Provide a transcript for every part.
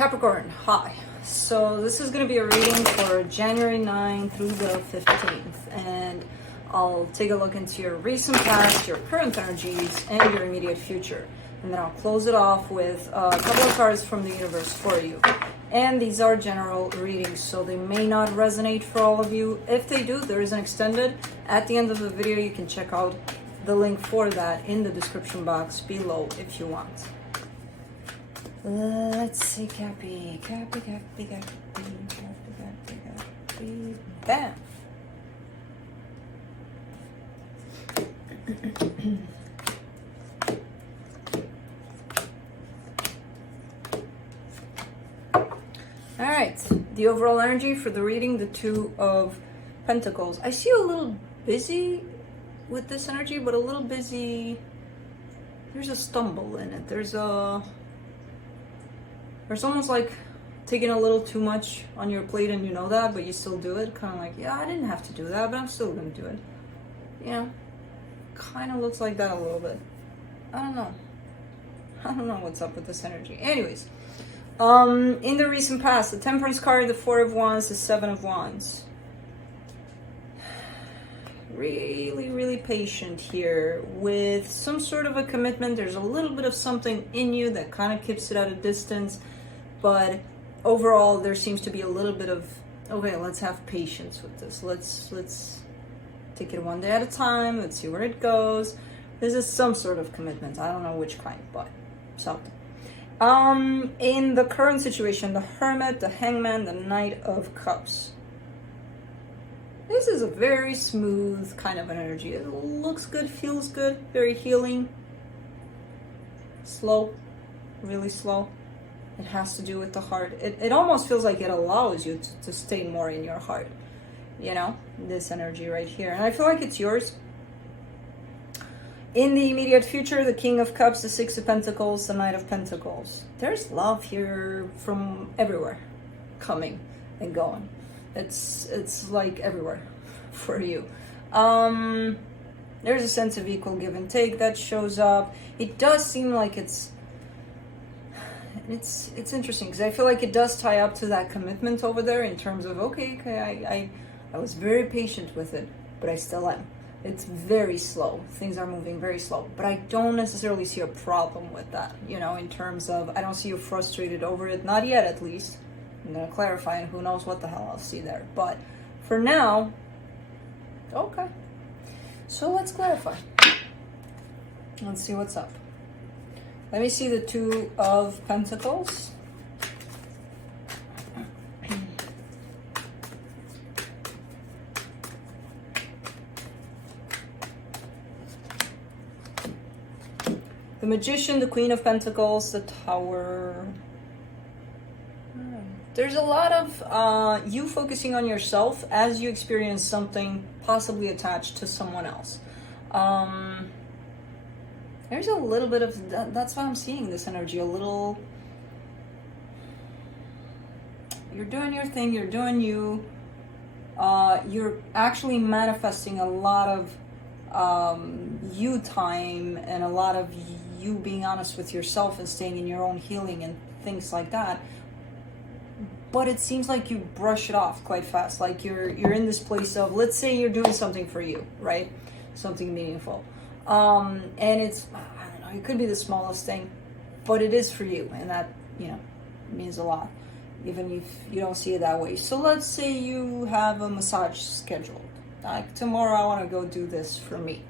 Capricorn, hi. So this is going to be a reading for January 9 through the 15th, and I'll take a look into your recent past, your current energies, and your immediate future. And then I'll close it off with a couple of cards from the universe for you. And these are general readings, so they may not resonate for all of you. If they do, there is an extended. At the end of the video, you can check out the link for that in the description box below if you want. Let's see, Cappy. Bam. All right, the overall energy for the reading, the Two of Pentacles. I see you a little busy with this energy, but a little busy. There's a stumble in it. There's almost like taking a little too much on your plate, and you know that, but you still do it. Kind of like, yeah, I didn't have to do that, but I'm still gonna do it. You know, kind of looks like that a little bit. I don't know what's up with this energy. Anyways, in the recent past, the Temperance card, the Four of Wands, the Seven of Wands. Really patient here with some sort of a commitment. There's a little bit of something in you that kind of keeps it at a distance, but overall there seems to be a little bit of, okay, let's have patience with this. Let's take it one day at a time. Let's see where it goes. This is some sort of commitment. I don't know which kind, but something. In the current situation, the Hermit, the Hangman, the Knight of Cups. This is a very smooth kind of an energy. It looks good, feels good, very healing. Slow, really slow. It has to do with the heart. It almost feels like it allows you to stay more in your heart. You know, this energy right here. And I feel like it's yours. In the immediate future, the King of Cups, the Six of Pentacles, the Knight of Pentacles. There's love here from everywhere, coming and going. It's like everywhere for you. There's a sense of equal give and take that shows up. It does seem like it's interesting because I feel like it does tie up to that commitment over there in terms of, okay, I was very patient with it, but I still am. It's very slow. Things are moving very slow, but I don't necessarily see a problem with that, you know, in terms of, I don't see you frustrated over it, not yet at least. I'm going to clarify, and who knows what the hell I'll see there. But for now, okay. So let's clarify. Let's see what's up. Let me see the Two of Pentacles. The Magician, the Queen of Pentacles, the Tower. There's a lot of you focusing on yourself as you experience something possibly attached to someone else. There's a little bit of that's why I'm seeing this energy. A little, you're doing your thing, you're doing you. You're actually manifesting a lot of you time and a lot of you being honest with yourself and staying in your own healing and things like that. But it seems like you brush it off quite fast. Like you're in this place of, let's say you're doing something for you, right? Something meaningful. And it's, I don't know, it could be the smallest thing, but it is for you. And that, you know, means a lot, even if you don't see it that way. So let's say you have a massage scheduled. Like, tomorrow I want to go do this for me.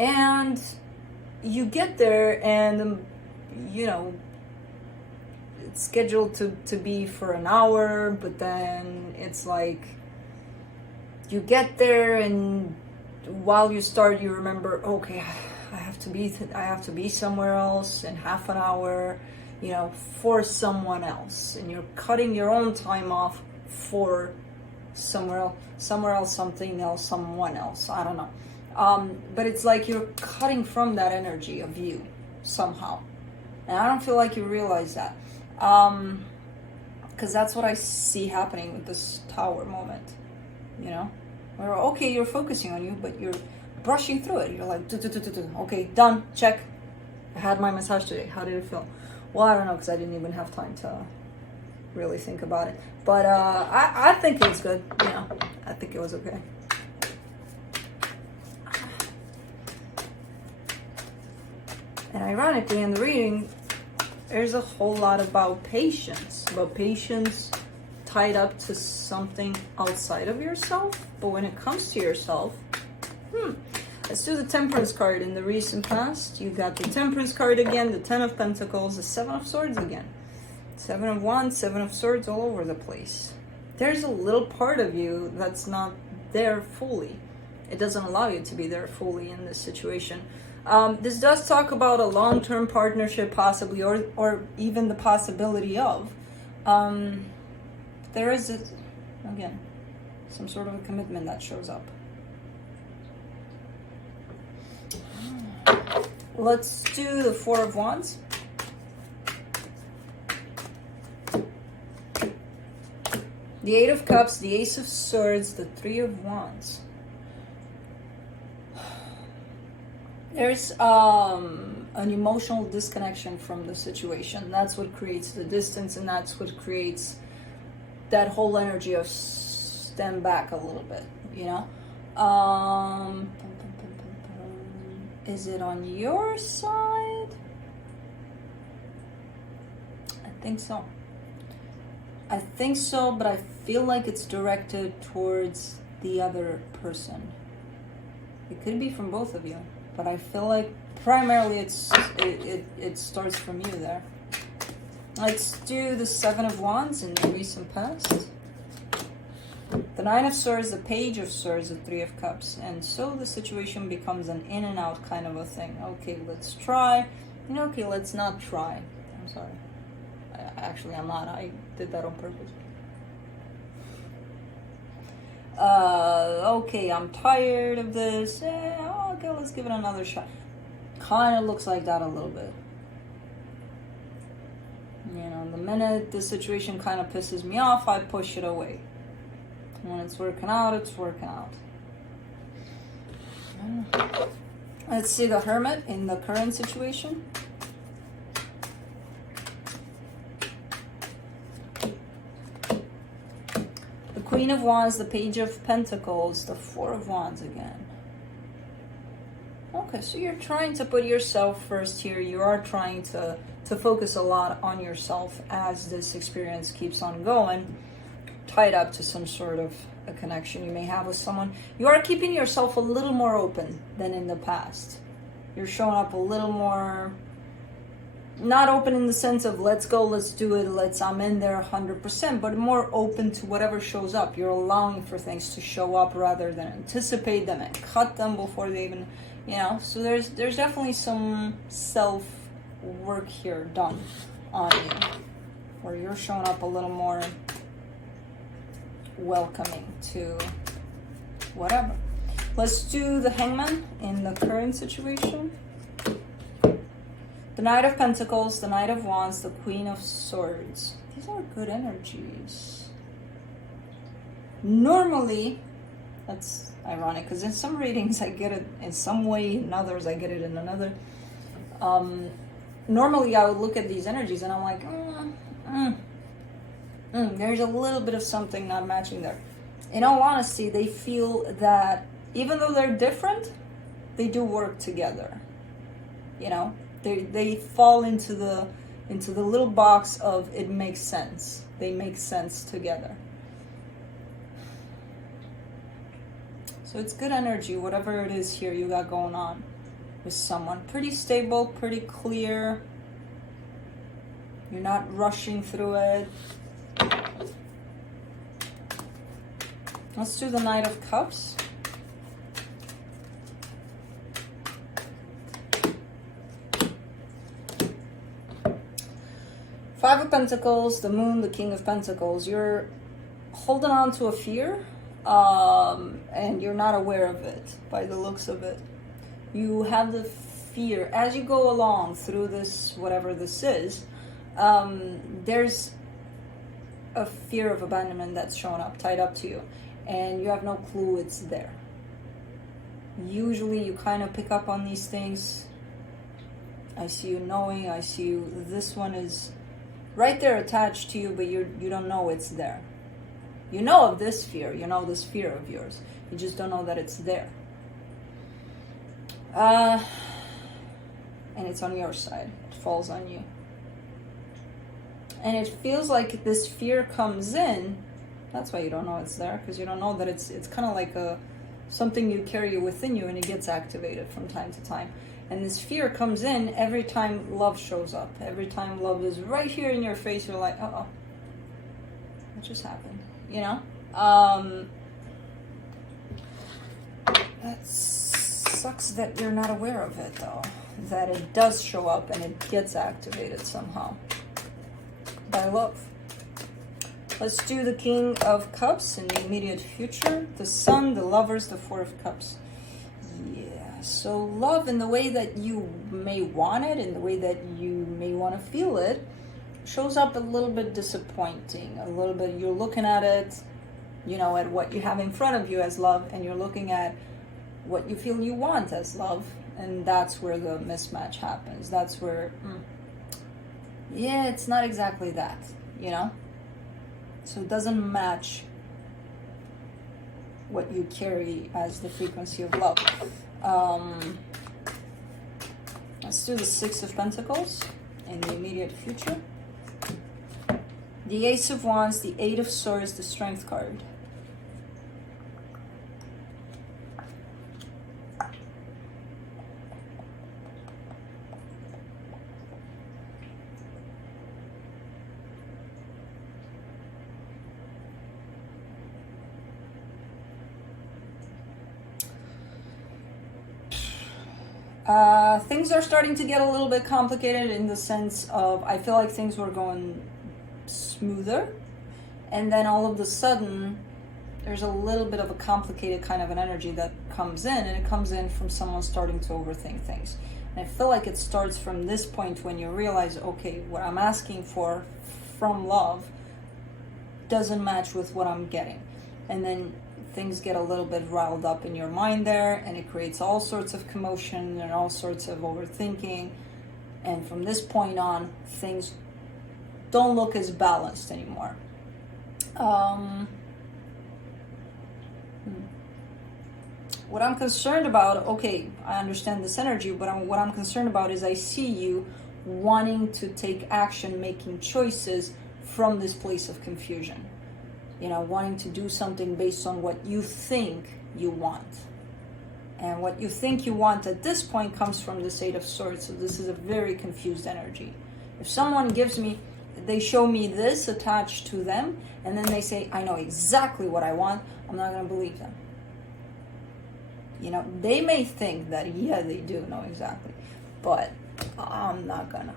And you get there and, you know, it's scheduled to be for an hour, but then it's like you get there and while you start you remember, okay, I have to be somewhere else in half an hour, you know, for someone else, and you're cutting your own time off for somewhere else, something else, someone else, I don't know, but it's like you're cutting from that energy of you somehow, and I don't feel like you realize that. Because that's what I see happening with this Tower moment, you know, where, okay, you're focusing on you, but you're brushing through it. You're like, okay, done, check. I had my massage today. How did it feel? Well, I don't know, because I didn't even have time to really think about it. But I think it's good. You know, I think it was okay. And ironically, in the reading, there's a whole lot about patience tied up to something outside of yourself. But when it comes to yourself, let's do the Temperance card. In the recent past, you got the Temperance card again, the 10 of Pentacles, the 7 of Swords again. 7 of Wands, 7 of Swords all over the place. There's a little part of you that's not there fully. It doesn't allow you to be there fully in this situation. This does talk about a long-term partnership possibly, or even the possibility of. There is, again, some sort of a commitment that shows up. Let's do the 4 of Wands. The 8 of Cups, the Ace of Swords, the 3 of Wands. There's an emotional disconnection from the situation. That's what creates the distance, and that's what creates that whole energy of stand back a little bit, you know? Is it on your side? I think so. I think so, but I feel like it's directed towards the other person. It could be from both of you, but I feel like primarily it starts from you there. Let's do the 7 of Wands in the recent past. The 9 of Swords, the Page of Swords, the 3 of Cups. And so the situation becomes an in and out kind of a thing. Okay, let's try. And okay, let's not try. I'm sorry. Actually, I'm not. I did that on purpose. Okay, I'm tired of this. Okay, let's give it another shot. Kind of looks like that a little bit. You know, the minute the situation kind of pisses me off, I push it away. When it's working out, it's working out. Let's see the Hermit in the current situation. The Queen of Wands, the Page of Pentacles, the 4 of Wands again. Okay, so you're trying to put yourself first here. You are trying to focus a lot on yourself as this experience keeps on going, tied up to some sort of a connection you may have with someone. You are keeping yourself a little more open than in the past. You're showing up a little more, not open in the sense of let's go, let's do it, I'm in there 100%, but more open to whatever shows up. You're allowing for things to show up rather than anticipate them and cut them before they even, you know. So there's definitely some self work here done on you, where you're showing up a little more welcoming to whatever. Let's do the Hangman in the current situation. The Knight of Pentacles, the Knight of Wands, the Queen of Swords. These are good energies. Normally, that's ironic because in some readings I get it in some way, in others I get it in another. Normally I would look at these energies and I'm like, there's a little bit of something not matching there. In all honesty, they feel that even though they're different, they do work together. You know, they fall into the little box of it makes sense. They make sense together. So it's good energy, whatever it is here you got going on with someone. Pretty stable, pretty clear. You're not rushing through it. Let's do the Knight of Cups. Five of Pentacles, the Moon, the King of Pentacles. You're holding on to a fear, and you're not aware of it by the looks of it. You have the fear as you go along through this, whatever this is. There's a fear of abandonment that's shown up, tied up to you, and you have no clue it's there. Usually you kind of pick up on these things I see you knowing. I see you. This one is right there attached to you, but you don't know it's there. You know of this fear. You know this fear of yours. You just don't know that it's there. And it's on your side. It falls on you. And it feels like this fear comes in. That's why you don't know it's there, because you don't know that it's kind of like something you carry within you, and it gets activated from time to time. And this fear comes in every time love shows up. Every time love is right here in your face, you're like, uh-oh, what just happened? You know? That sucks that you're not aware of it, though. That it does show up and it gets activated somehow by love. Let's do the King of Cups in the immediate future. The Sun, the Lovers, the Four of Cups. Yeah, so love in the way that you may want it, in the way that you may want to feel it, shows up a little bit disappointing. A little bit, you're looking at it, you know, at what you have in front of you as love, and you're looking at what you feel you want as love, and that's where the mismatch happens. That's where, yeah, it's not exactly that, you know? So it doesn't match what you carry as the frequency of love. Let's do the Six of Pentacles in the immediate future. The Ace of Wands, the Eight of Swords, the Strength card. Things are starting to get a little bit complicated in the sense of, I feel like things were going smoother, and then all of a sudden there's a little bit of a complicated kind of an energy that comes in, and it comes in from someone starting to overthink things. And I feel like it starts from this point when you realize, okay, what I'm asking for from love doesn't match with what I'm getting. And then things get a little bit riled up in your mind there, and it creates all sorts of commotion and all sorts of overthinking. And from this point on, things don't look as balanced anymore. What I'm concerned about, okay, I understand this energy, but what I'm concerned about is I see you wanting to take action, making choices from this place of confusion. You know, wanting to do something based on what you think you want. And what you think you want at this point comes from this Eight of Swords. So this is a very confused energy. If someone gives me, they show me this attached to them, and then they say, I know exactly what I want, I'm not going to believe them. You know, they may think that, yeah, they do know exactly, but I'm not gonna.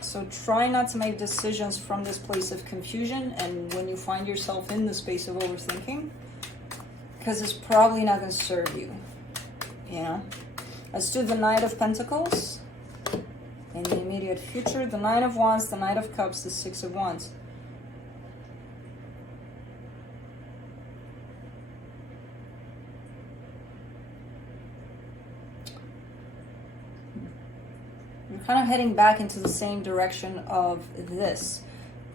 So try not to make decisions from this place of confusion, and when you find yourself in the space of overthinking, because it's probably not going to serve you, you know. Let's do the Knight of Pentacles in the immediate future, the Nine of Wands, the Knight of Cups, the Six of Wands. You're kind of heading back into the same direction of this,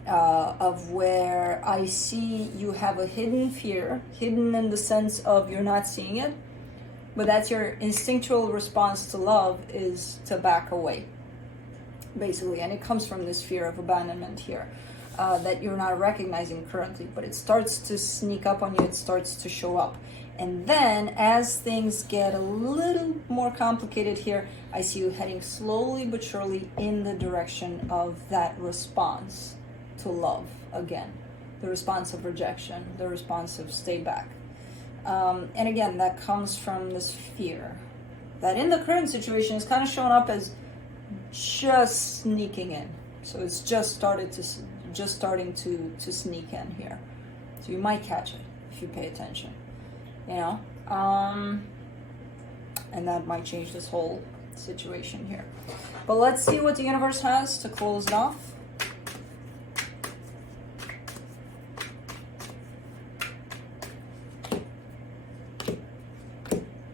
of where I see you have a hidden fear, hidden in the sense of you're not seeing it, but that's your instinctual response to love is to back away, basically. And it comes from this fear of abandonment here, that you're not recognizing currently, but it starts to sneak up on you, it starts to show up. And then as things get a little more complicated here, I see you heading slowly but surely in the direction of that response to love again. The response of rejection, the response of stay back. And again, that comes from this fear that in the current situation is kind of showing up as just sneaking in. So it's just starting to sneak in here. So you might catch it if you pay attention. You know, and that might change this whole situation here. But let's see what the universe has to close it off.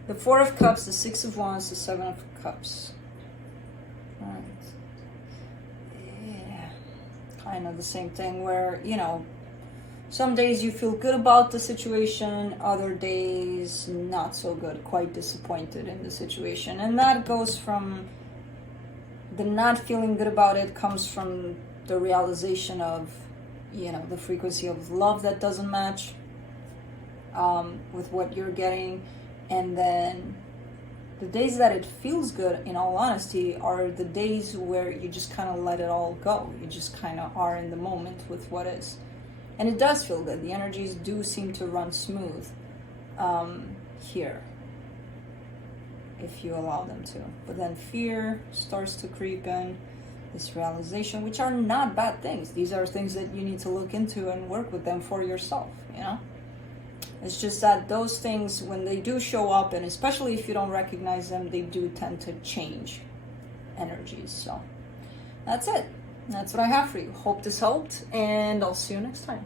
The Four of Cups, the Six of Wands, the Seven of Cups. Right. Yeah. Kind of the same thing where, you know, some days you feel good about the situation, other days not so good, quite disappointed in the situation. And that goes from the not feeling good about it comes from the realization of, you know, the frequency of love that doesn't match with what you're getting. And then the days that it feels good, in all honesty, are the days where you just kind of let it all go. You just kind of are in the moment with what is. And it does feel good. The energies do seem to run smooth here, if you allow them to. But then fear starts to creep in, this realization, which are not bad things. These are things that you need to look into and work with them for yourself, you know? It's just that those things, when they do show up, and especially if you don't recognize them, they do tend to change energies. So that's it. That's what I have for you. Hope this helped, and I'll see you next time.